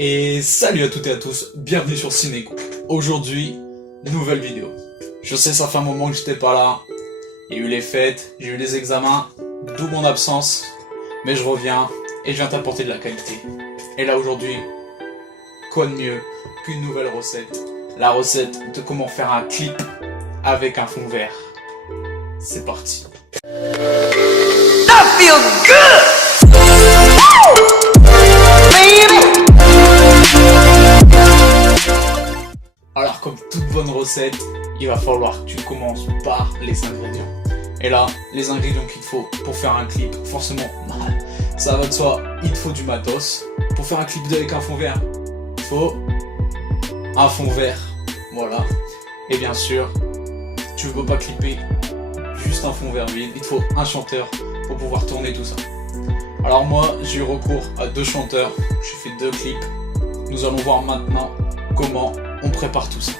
Et salut à toutes et à tous, bienvenue sur Cinéco. Aujourd'hui, nouvelle vidéo. Je sais, ça fait un moment que j'étais pas là. Il y a eu les fêtes, j'ai eu les examens, d'où mon absence. Mais je reviens et je viens t'apporter de la qualité. Et là aujourd'hui, quoi de mieux qu'une nouvelle recette. La recette de comment faire un clip avec un fond vert. C'est parti. That feels good! Baby! Alors comme toute bonne recette, il va falloir que tu commences par les ingrédients. Et là, les ingrédients qu'il te faut pour faire un clip, forcément, ça va de soi, il te faut du matos. Pour faire un clip avec un fond vert, il faut un fond vert, voilà. Et bien sûr, tu ne peux pas clipper juste un fond vert vide, il te faut un chanteur pour pouvoir tourner tout ça. Alors moi, j'ai eu recours à 2 chanteurs, j'ai fait 2 clips. Nous allons voir maintenant comment on prépare tout ça.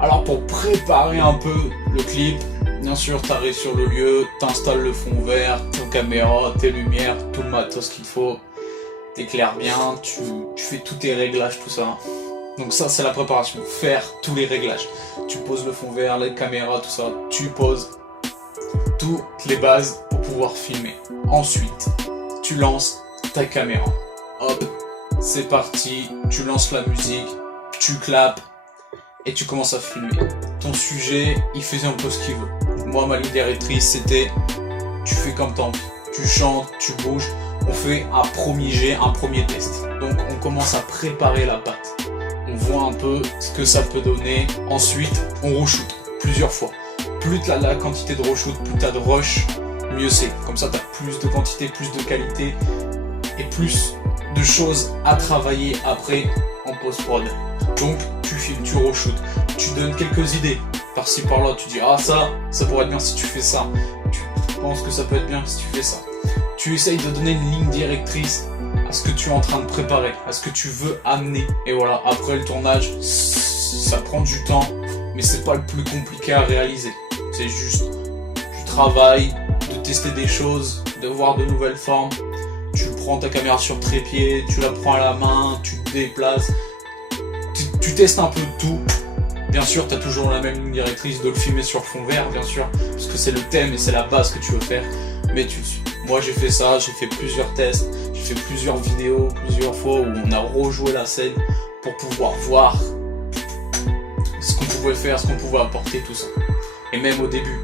Alors pour préparer un peu le clip, bien sûr tu arrives sur le lieu, t'installes le fond vert, ta caméra, tes lumières, tout le matos qu'il faut, t'éclaires bien, tu fais tous tes réglages, tout ça. Donc ça c'est la préparation, faire tous les réglages. Tu poses le fond vert, les caméras, tout ça, tu poses toutes les bases pour pouvoir filmer. Ensuite, tu lances ta caméra. Hop, c'est parti, tu lances la musique, tu clapes et tu commences à filmer. Ton sujet, il faisait un peu ce qu'il veut. Moi, ma ligne directrice, c'était tu fais comme t'as envie. Tu chantes, tu bouges. On fait un premier jet, un premier test. Donc on commence à préparer la pâte. On voit un peu ce que ça peut donner. Ensuite, on reshoot plusieurs fois. Plus tu as la quantité de reshoot, plus tu as de rush, mieux c'est. Comme ça, tu as plus de quantité, plus de qualité et plus de choses à travailler après en post-prod. Donc, tu filmes, tu reshoot, tu donnes quelques idées. Par-ci, par-là, tu dis « Ah, ça pourrait être bien si tu fais ça. Tu penses que ça peut être bien si tu fais ça. » Tu essayes de donner une ligne directrice à ce que tu es en train de préparer, à ce que tu veux amener. Et voilà, après le tournage, ça prend du temps, mais c'est pas le plus compliqué à réaliser. C'est juste du travail, de tester des choses, de voir de nouvelles formes. Tu prends ta caméra sur trépied, tu la prends à la main, tu te déplaces. Tu testes un peu tout. Bien sûr, tu as toujours la même ligne directrice de le filmer sur fond vert, bien sûr, parce que c'est le thème et c'est la base que tu veux faire. Mais tu le suis. Moi, j'ai fait ça, j'ai fait plusieurs tests, j'ai fait plusieurs vidéos, plusieurs fois où on a rejoué la scène pour pouvoir voir ce qu'on pouvait faire, ce qu'on pouvait apporter, tout ça. Et même au début,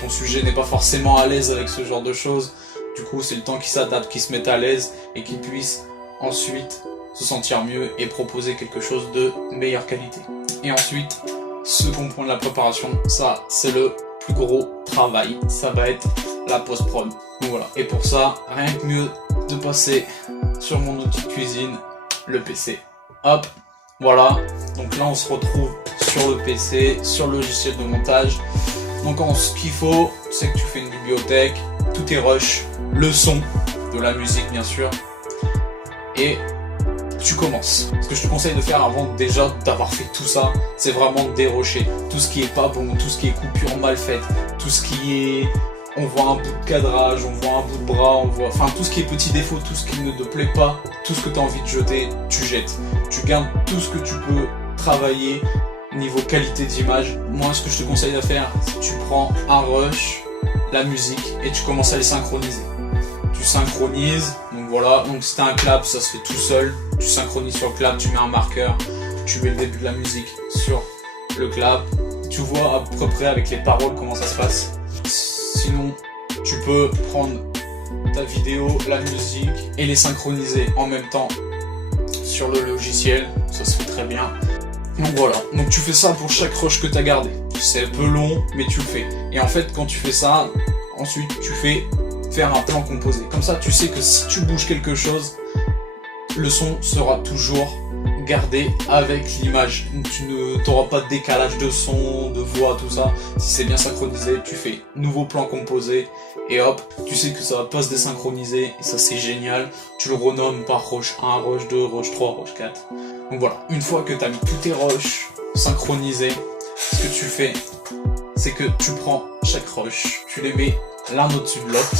ton sujet n'est pas forcément à l'aise avec ce genre de choses. Du coup, c'est le temps qu'il s'adapte, qu'il se mette à l'aise et qu'il puisse ensuite se sentir mieux et proposer quelque chose de meilleure qualité. Et ensuite, second point de la préparation, ça c'est le plus gros travail, ça va être la post-prod. Donc voilà, et pour ça, rien que mieux de passer sur mon outil de cuisine, le PC. Hop, voilà, donc là on se retrouve sur le PC, sur le logiciel de montage. Donc ce qu'il faut, c'est que tu fais une bibliothèque, tout est rush, le son, de la musique bien sûr, et tu commences. Ce que je te conseille de faire avant déjà d'avoir fait tout ça, c'est vraiment de dérocher tout ce qui est pas bon, tout ce qui est coupure mal faite, tout ce qui est... On voit un bout de cadrage, on voit un bout de bras, on voit... Enfin, tout ce qui est petit défaut, tout ce qui ne te plaît pas, tout ce que tu as envie de jeter, tu jettes. Tu gardes tout ce que tu peux travailler niveau qualité d'image. Moi, ce que je te conseille de faire, c'est que tu prends un rush, la musique, et tu commences à les synchroniser. Tu synchronises, donc voilà, donc si t'as un clap, ça se fait tout seul. Tu synchronises sur le clap, tu mets un marqueur, tu mets le début de la musique sur le clap. Tu vois à peu près avec les paroles comment ça se passe. Sinon, tu peux prendre ta vidéo, la musique et les synchroniser en même temps sur le logiciel. Ça se fait très bien. Donc voilà, donc tu fais ça pour chaque rush que tu as gardé. C'est un peu long, mais tu le fais. Et en fait, quand tu fais ça, ensuite tu fais faire un plan composé. Comme ça, tu sais que si tu bouges quelque chose, le son sera toujours gardé avec l'image. Tu n'auras pas de décalage de son, de voix, tout ça. Si c'est bien synchronisé, tu fais nouveau plan composé et hop, tu sais que ça va pas se désynchroniser et ça c'est génial. Tu le renommes par rush 1, rush 2, rush 3, rush 4. Donc voilà, une fois que tu as mis tous tes rushs synchronisés, ce que tu fais, c'est que tu prends chaque rush, tu les mets l'un au-dessus de l'autre.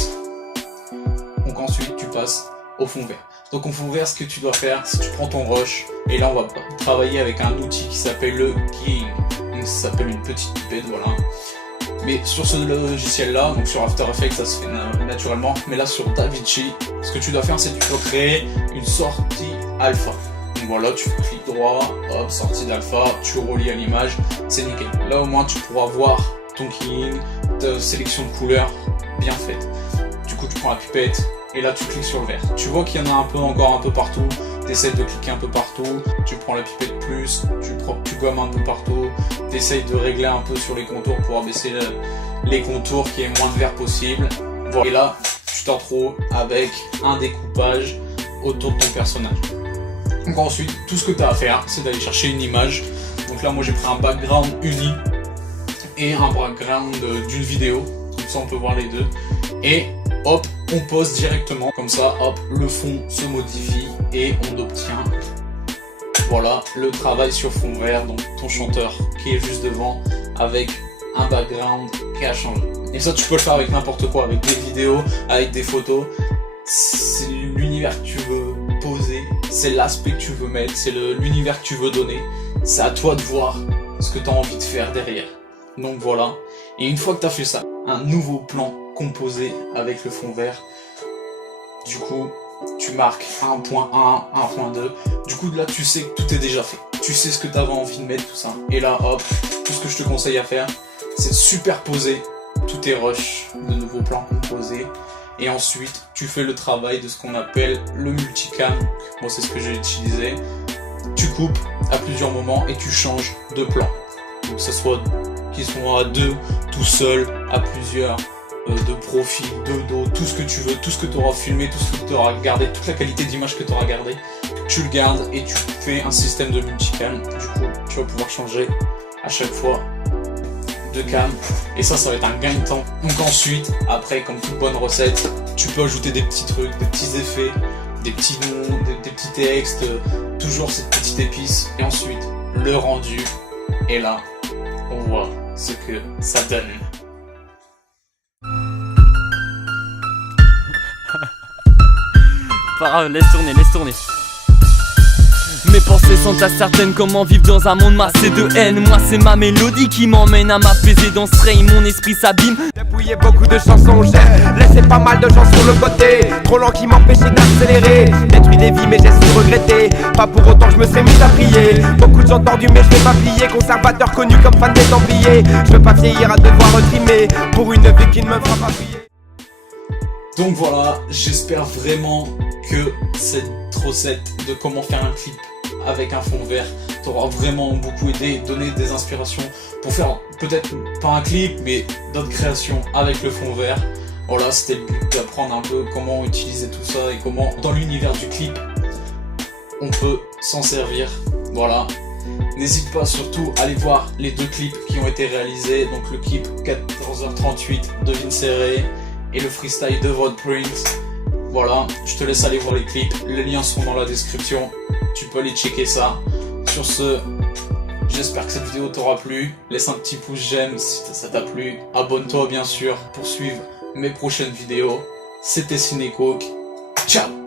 Donc ensuite tu passes au fond vert. Donc en fond vert, ce que tu dois faire, c'est que tu prends ton rush, et là on va travailler avec un outil qui s'appelle le keying. Donc ça s'appelle une petite pipette, voilà. Mais sur ce logiciel là, donc sur After Effects ça se fait naturellement, mais là sur DaVinci, ce que tu dois faire c'est que tu dois créer une sortie alpha. Donc voilà, tu cliques droit, hop, sortie d'alpha, tu relis à l'image, c'est nickel. Là au moins tu pourras voir ton keying, ta sélection de couleurs bien faite. Du coup tu prends la pipette et là tu cliques sur le vert. Tu vois qu'il y en a encore un peu partout, tu essaies de cliquer un peu partout, tu prends la pipette plus, tu gommes un peu partout, tu essaies de régler un peu sur les contours pour abaisser les contours, qu'il y ait moins de vert possible. Voilà. Et là tu t'en retrouves avec un découpage autour de ton personnage. Donc ensuite tout ce que tu as à faire c'est d'aller chercher une image. Donc là moi j'ai pris un background uni et un background d'une vidéo, comme ça on peut voir les deux. Et hop, on pose directement, comme ça, hop, le fond se modifie et on obtient, voilà, le travail sur fond vert, donc ton chanteur qui est juste devant avec un background qui a changé. Et ça, tu peux le faire avec n'importe quoi, avec des vidéos, avec des photos. C'est l'univers que tu veux poser, c'est l'aspect que tu veux mettre, c'est l'univers que tu veux donner. C'est à toi de voir ce que tu as envie de faire derrière. Donc voilà, et une fois que tu as fait ça, un nouveau plan composé avec le fond vert, du coup tu marques 1.1, 1.2, du coup là tu sais que tout est déjà fait, tu sais ce que tu avais envie de mettre, tout ça, et là hop, tout ce que je te conseille à faire c'est de superposer tous tes rushs de nouveaux plans composés, et ensuite tu fais le travail de ce qu'on appelle le multicam. Moi c'est ce que j'ai utilisé, tu coupes à plusieurs moments et tu changes de plan, donc que ce soit qu'ils sont à deux, tout seul, à plusieurs, de profil, de dos, tout ce que tu veux, tout ce que tu auras filmé, tout ce que tu auras gardé, toute la qualité d'image que tu auras gardé, tu le gardes et tu fais un système de multicam. Du coup, tu vas pouvoir changer à chaque fois de cam et ça va être un gain de temps. Donc ensuite, après, comme toute bonne recette, tu peux ajouter des petits trucs, des petits effets, des petits noms, des petits textes, toujours cette petite épice, et ensuite le rendu, et là on voit ce que ça donne. Pas grave, laisse tourner. Mes pensées sont incertaines, comment vivre dans un monde massé de haine. Moi c'est ma mélodie qui m'emmène à m'apaiser dans ce train, mon esprit s'abîme. Dépouiller beaucoup de chansons, j'ai laissé pas mal de gens sur le côté. Trop lent qui m'empêchait d'accélérer, détruit des vies mais j'ai su regretter. Pas pour autant que je me suis mis à prier. Beaucoup de gens tordus mais je vais pas plier. Conservateur connu comme fan des Templiers. Je veux pas vieillir à devoir retrimer pour une vie qui ne me fera pas briller. Donc voilà, j'espère vraiment que cette recette de comment faire un clip avec un fond vert t'aura vraiment beaucoup aidé, donné des inspirations pour faire peut-être pas un clip mais d'autres créations avec le fond vert. Voilà, c'était le but d'apprendre un peu comment utiliser tout ça et comment dans l'univers du clip on peut s'en servir. Voilà, n'hésite pas surtout à aller voir les deux clips qui ont été réalisés, donc le clip 14h38 de Vinceré et le freestyle de Rod Prince. Voilà, je te laisse aller voir les clips, les liens sont dans la description, tu peux aller checker ça. Sur ce, j'espère que cette vidéo t'aura plu, laisse un petit pouce j'aime si ça t'a plu, abonne-toi bien sûr pour suivre mes prochaines vidéos. C'était Cinecoke, ciao.